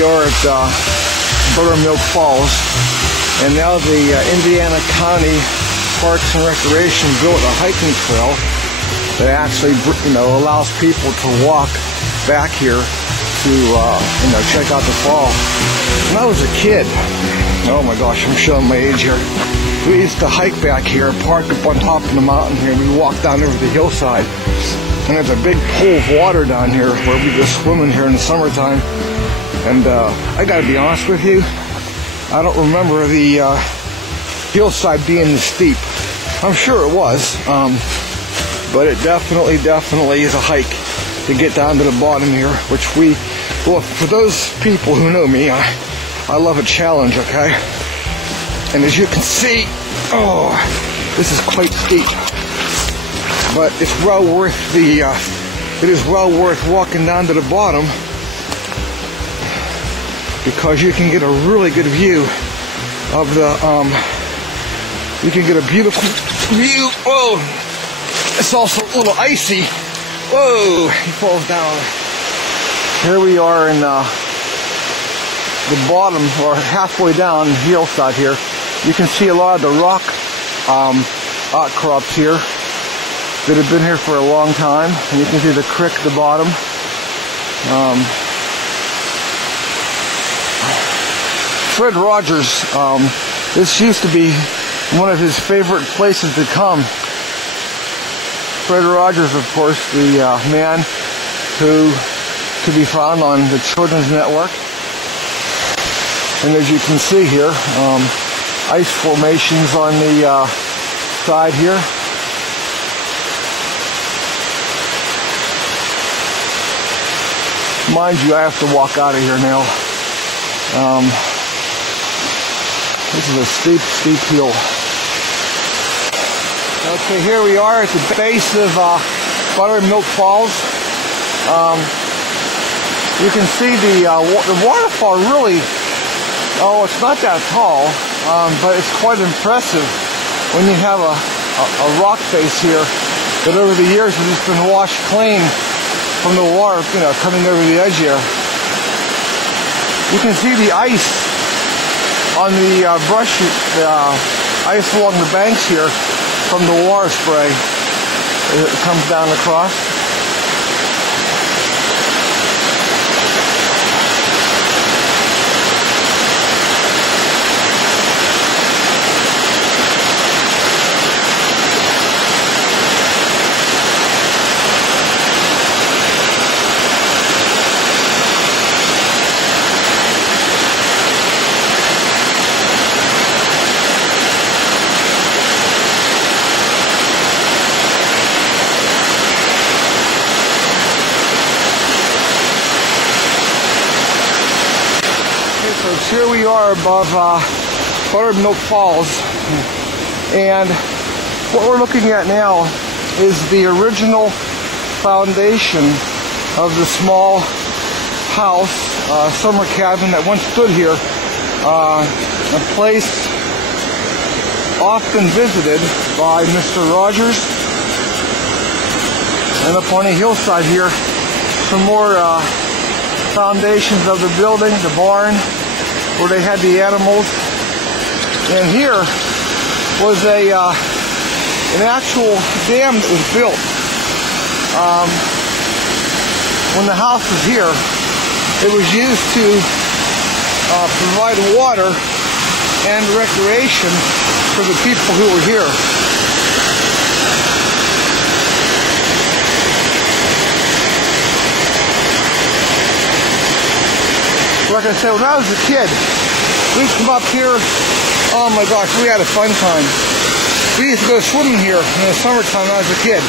we are at ButterMilk Falls, and now the Indiana County Parks and Recreation built a hiking trail that actually, allows people to walk back here to, check out the fall. When I was a kid, oh my gosh, I'm showing my age here. We used to hike back here, park up on top of the mountain here, and we walk down over the hillside. And there's a big pool of water down here where we go swimming here in the summertime. And I gotta be honest with you, I don't remember the hillside being this steep. I'm sure it was, but it definitely is a hike to get down to the bottom here, which well, for those people who know me, I love a challenge, okay? And as you can see, oh, this is quite steep. But it's well worth it is well worth walking down to the bottom, because you can get a really good view of the, you can get a beautiful view. Oh, it's also a little icy. Whoa, he falls down. Here we are in the bottom, or halfway down the hillside here. You can see a lot of the rock outcrops here that have been here for a long time, and you can see the creek at the bottom. Fred Rodgers, this used to be one of his favorite places to come. Fred Rodgers, of course, the man who could be found on the Children's Network. And as you can see here, ice formations on the side here. Mind you, I have to walk out of here now. This is a steep hill. Okay, here we are at the base of ButterMilk Falls. You can see the waterfall really, it's not that tall, but it's quite impressive when you have a rock face here that over the years has just been washed clean from the water, coming over the edge here. You can see the ice on the brush, ice along the banks here from the water spray as it comes down across. Here we are above ButterMilk Falls, and what we're looking at now is the original foundation of the small house, summer cabin that once stood here, a place often visited by Mr. Rodgers. And up on a hillside here, some more foundations of the building, the barn, where they had the animals. And here was an actual dam that was built. When the house was here, it was used to provide water and recreation for the people who were here. Like I said, when I was a kid, we'd come up here, oh my gosh, we had a fun time. We used to go swimming here in the summertime when I was a kid.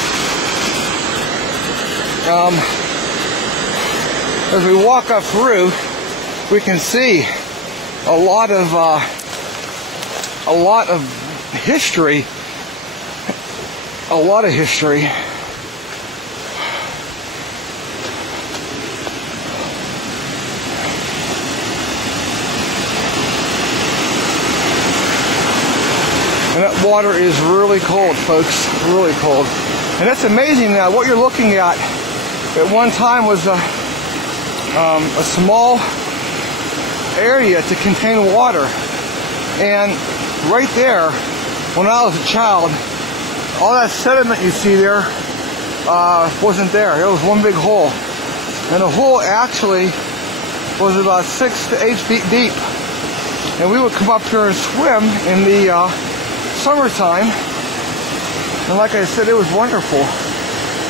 As we walk up through, we can see a lot of history. A lot of history. And that water is really cold, folks, really cold. And that's amazing now. What you're looking at one time was a small area to contain water. And right there, when I was a child, all that sediment you see there wasn't there. It was one big hole. And the hole actually was about 6 to 8 feet deep. And we would come up here and swim in the summertime. And like I said, it was wonderful.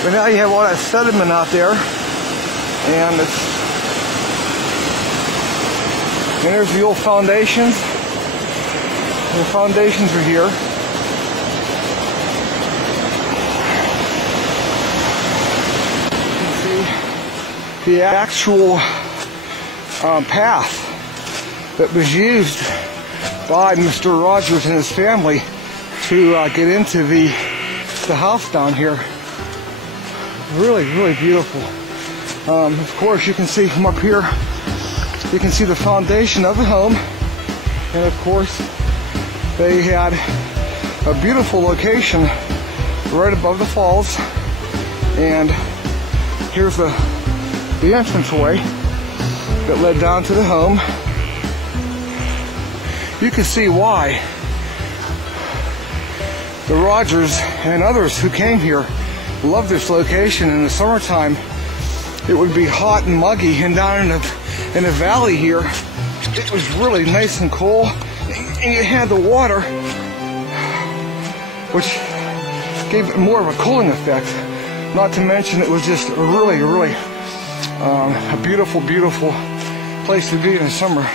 But now you have all that sediment out there. And there's the old foundations. The foundations are here. You can see the actual path that was used by Mr. Rodgers and his family to get into the house down here. Really, really beautiful. Of course, you can see from up here, you can see the foundation of the home. And of course, they had a beautiful location right above the falls. And here's the entranceway that led down to the home. You can see why the Rodgers and others who came here loved this location. In the summertime, it would be hot and muggy, and down in the valley here, it was really nice and cool, and you had the water, which gave it more of a cooling effect. Not to mention, it was just a really, really a beautiful, beautiful place to be in the summer.